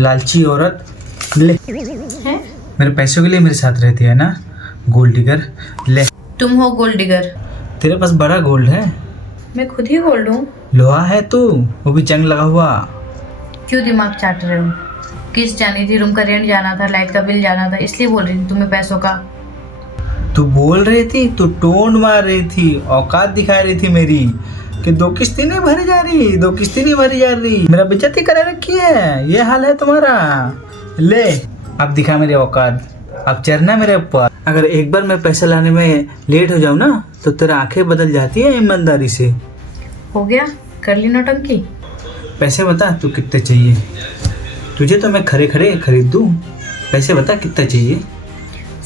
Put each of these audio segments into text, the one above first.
लालची औरत। ले हैं? मेरे पैसों के लिए मेरे साथ रहती है ना, गोल्ड डिगर। ले तुम हो गोल्ड डिगर? तेरे पास बड़ा गोल्ड है। मैं खुद ही गोल्ड हूँ। लोहा है तू, वो भी जंग लगा हुआ। क्यों दिमाग चाट रहे हो? किस जानी थी? रूम का रेंट जाना था, लाइट का बिल जाना था, इसलिए बोल रही थी तुम्हें पैसों का। तू बोल रही थी, तू टोन मार रही थी, औकात दिखा रही थी मेरी कि 2 किस्तें नहीं भरी जा रही, 2 किस्तें नहीं भरी जा रही। मेरा बेइज्जती करा रखी है, ये हाल है तुम्हारा। ले अब दिखा मेरी औकात, अब चढ़ना मेरे ऊपर। अगर एक बार मैं पैसा लाने में लेट हो जाऊँ ना तो तेरा आंखें बदल जाती है ईमानदारी से। हो गया, कर ली नौटंकी। पैसे बता तू कितने चाहिए, तुझे तो मैं खड़े खड़े खरीद दूँ। पैसे बता कितना चाहिए।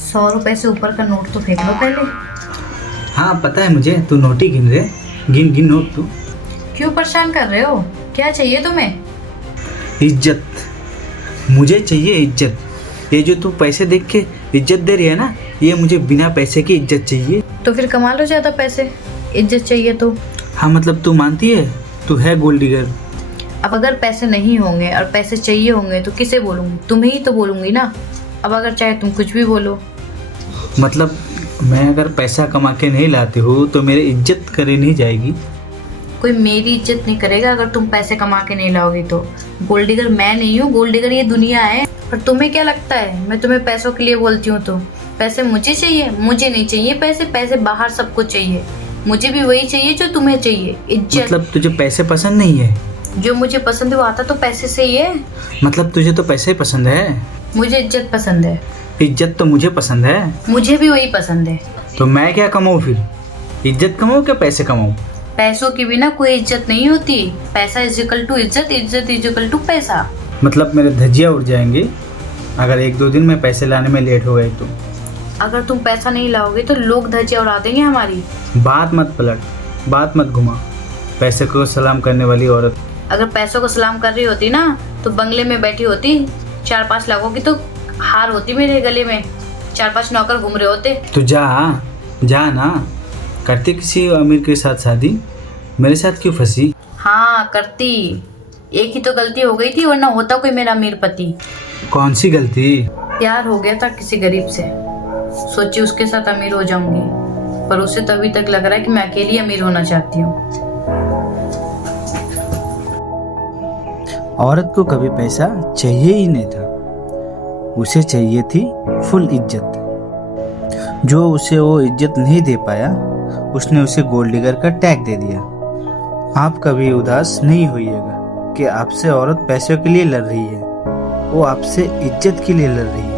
100 रुपए से ऊपर का नोट तो फेंक लो पहले। हाँ पता है मुझे, तू नोट ही गिन रहे, गिन गिन नोट तू। क्यों परेशान कर रहे हो? क्या चाहिए तुम्हें? इज्जत, मुझे चाहिए इज्जत। ये जो तू पैसे देख के इज्जत दे रही है ना, ये मुझे बिना पैसे की इज्जत चाहिए। तो फिर कमा लो ज्यादा पैसे, इज्जत चाहिए तो। हाँ मतलब तू मानती है तू है गोल्ड डिगर। अब अगर पैसे नहीं होंगे और पैसे चाहिए होंगे तो किसे बोलूँगी? तुम्हें ही तो बोलूँगी ना। अब अगर चाहे तुम कुछ भी बोलो। मतलब मैं अगर पैसा कमा के नहीं लाती हूँ तो मेरी इज्जत करे नहीं जाएगी। कोई मेरी इज्जत नहीं करेगा अगर तुम पैसे कमा के नहीं लाओगी तो। गोल्ड डिगर मैं नहीं हूँ, गोल्ड डिगर ये दुनिया है। पर तुम्हें क्या लगता है मैं तुम्हें पैसों के लिए बोलती हूँ? तो पैसे मुझे चाहिए? मुझे नहीं चाहिए पैसे, पैसे बाहर सबको चाहिए। मुझे भी वही चाहिए जो तुम्हें चाहिए, इज्जत। मतलब तुझे पैसे पसंद नहीं है? जो मुझे पसंद है वो आता तो पैसे से ही है। मतलब तुझे तो पैसे ही पसंद है। मुझे इज्जत पसंद है। इज्जत तो मुझे पसंद है। मुझे भी वही पसंद है। तो मैं क्या कमाऊँ फिर? इज्जत कमाऊँ क्या पैसे कमाऊँ? पैसों के बिना कोई इज्जत नहीं होती। पैसा इज इक्वल टू इज्जत, इज्जत इज इक्वल टू पैसा। मतलब मेरे धज्जियाँ उड़ जाएंगी अगर 1-2 दिन में पैसे लाने में लेट हो गए तो। अगर तुम पैसा नहीं लाओगे तो लोग धज्जियां उड़ा देंगे हमारी। बात मत पलट, बात मत घुमा। पैसे को सलाम करने वाली औरत। अगर पैसों को सलाम कर रही होती ना तो बंगले में बैठी होती, 4-5 लाखों की तो हार होती मेरे गले में, 4-5 नौकर घूम रहे होते। तो जा ना, करती किसी अमीर के साथ शादी, मेरे साथ क्यों फंसी? हाँ करती। एक ही तो गलती हो गई थी, वरना होता कोई मेरा अमीर पति। कौन सी गलती? प्यार हो गया था किसी गरीब से, सोची उसके साथ अमीर हो जाऊंगी, पर उसे तो अभी तक लग रहा है कि मैं अकेली अमीर होना चाहती हूँ। औरत को कभी पैसा चाहिए ही नहीं था, उसे चाहिए थी फुल इज्जत। जो उसे वो इज्जत नहीं दे पाया, उसने उसे गोल्ड डिगर का टैग दे दिया। आप कभी उदास नहीं होइएगा कि आपसे औरत पैसों के लिए लड़ रही है, वो आपसे इज्जत के लिए लड़ रही है।